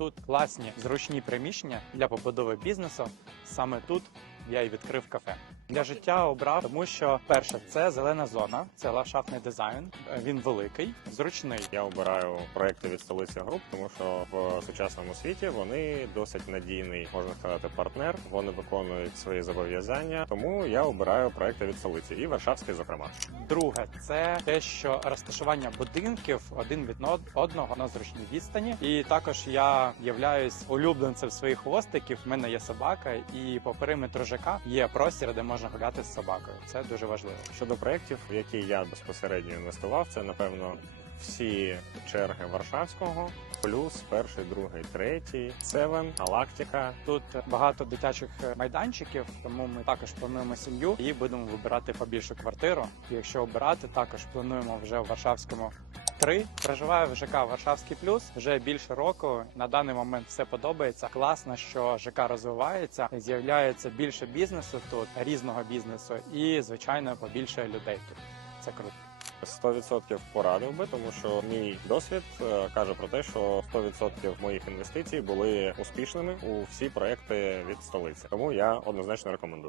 тут класні зручні приміщення для побудови бізнесу. Саме тут я і відкрив кафе. Для життя обрав, тому що перше це зелена зона, це ландшафтний дизайн. Він великий, зручний. Я обираю проекти від столиці груп, тому що в сучасному світі вони досить надійний, можна сказати, партнер. Вони виконують свої зобов'язання. Тому я обираю проекти від столиці і Варшавський, зокрема. Друге, це те, що розташування будинків один від одного на зручній відстані. І також я являюсь улюбленцем своїх хвостиків. В мене є собака, і по периметру ЖК є простір, де можна гуляти з собакою. Це дуже важливо. Щодо проєктів, в які я безпосередньо інвестував, це напевно всі черги Варшавського, плюс перший, другий, третій, Севен, Галактика. Тут багато дитячих майданчиків, тому ми також плануємо сім'ю і будемо вибирати побільшу квартиру. І якщо обирати, також плануємо вже в Варшавському. Три проживаю в ЖК Варшавський плюс вже більше року. На даний момент все подобається. Класно, що ЖК розвивається, з'являється більше бізнесу тут, різного бізнесу, і звичайно побільше людей тут. Це круто. 100% порадив би, тому що мій досвід е, каже про те, що 100% моїх інвестицій були успішними у всі проекти від столиці. Тому я однозначно рекомендую.